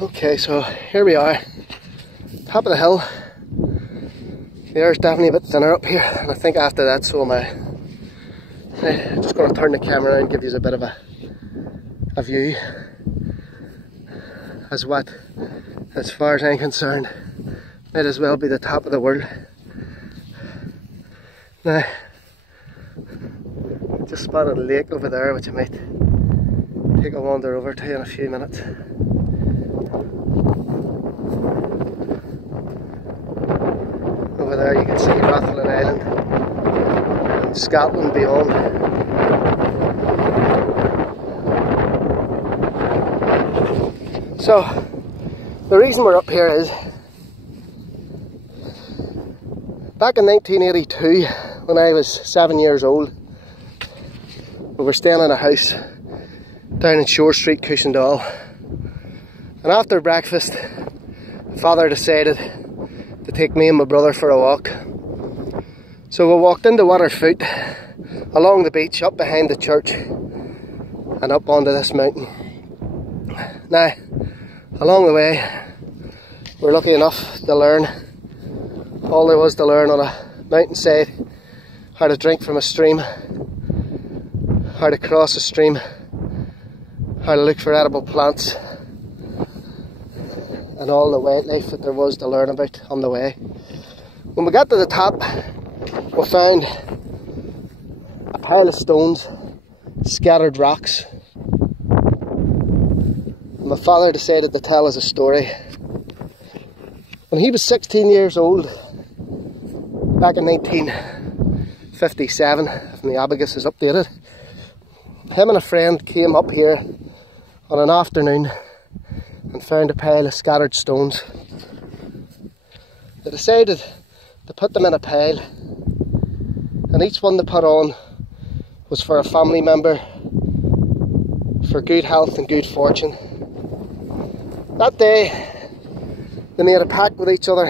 Okay, so here we are, top of the hill. The air's definitely a bit thinner up here, and I think after that so am I. I'm just going to turn the camera around and give you a bit of a view as what, as far as I'm concerned, might as well be the top of the world. Now, just spotted a lake over there which I might take a wander over to in a few minutes. Over there you can see Rathlin Island and Scotland beyond. So, the reason we're up here is, back in 1982, when I was 7 years old, we were staying in a house down in Shore Street, Cushendall. And after breakfast, Father decided to take me and my brother for a walk. So we walked into Waterfoot, along the beach, up behind the church, and up onto this mountain. Now, along the way, we're lucky enough to learn all there was to learn on a mountainside: how to drink from a stream, how to cross a stream, how to look for edible plants, and all the wildlife that there was to learn about on the way. When we got to the top, we found a pile of stones, scattered rocks. My father decided to tell us a story. When he was 16 years old, back in 1957, if my abacus is updated, him and a friend came up here on an afternoon and found a pile of scattered stones. They decided to put them in a pile, and each one they put on was for a family member, for good health and good fortune. That day, they made a pact with each other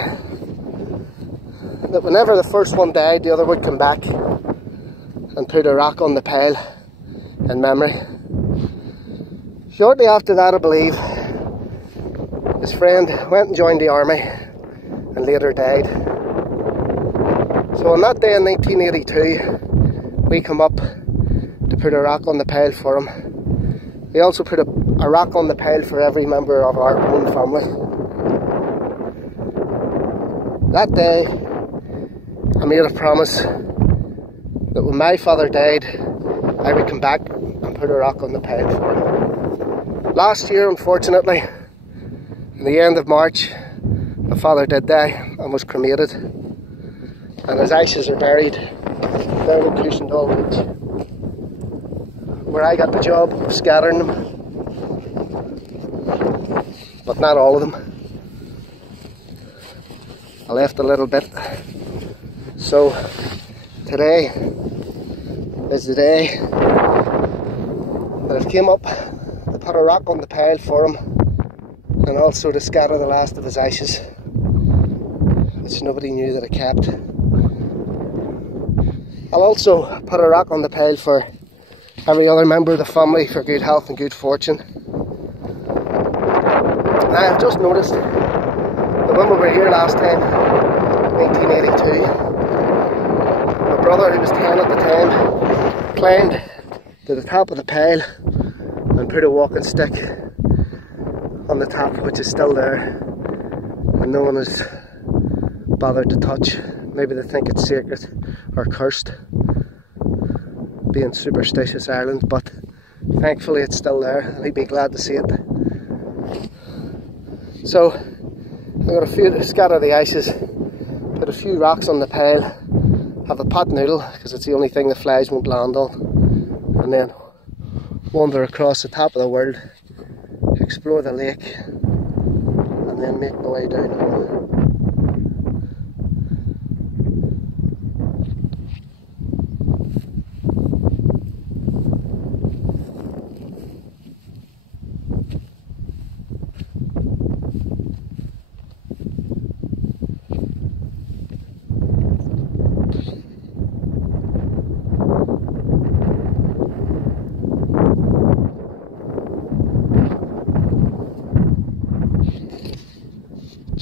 that whenever the first one died, the other would come back and put a rock on the pile in memory. Shortly after that, I believe, his friend went and joined the army and later died. So on that day in 1982, we come up to put a rock on the pile for him. We also put a rock on the pile for every member of our own family. That day, I made a promise that when my father died, I would come back and put a rock on the pile for him. Last year, unfortunately, in the end of March, my father did die and was cremated, and his ashes are buried down in Cushendall Beach, where I got the job of scattering them, but not all of them. I left a little bit. So today is the day that I've came up to put a rock on the pile for him, and also to scatter the last of his ashes, which nobody knew that I kept. I'll also put a rock on the pile for every other member of the family, for good health and good fortune. Now, I've just noticed that when we were here last time, 1982, my brother, who was 10 at the time, climbed to the top of the pile and put a walking stick on the top, which is still there, and no one has bothered to touch. Maybe they think it's sacred or cursed, being superstitious Ireland, but thankfully it's still there, and he'd be glad to see it. So I'm going to scatter the ashes, put a few rocks on the pile, have a pot noodle, because it's the only thing the flies won't land on, and then wander across the top of the world, explore the lake, and then make my way down home.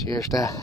Cheers, Dad.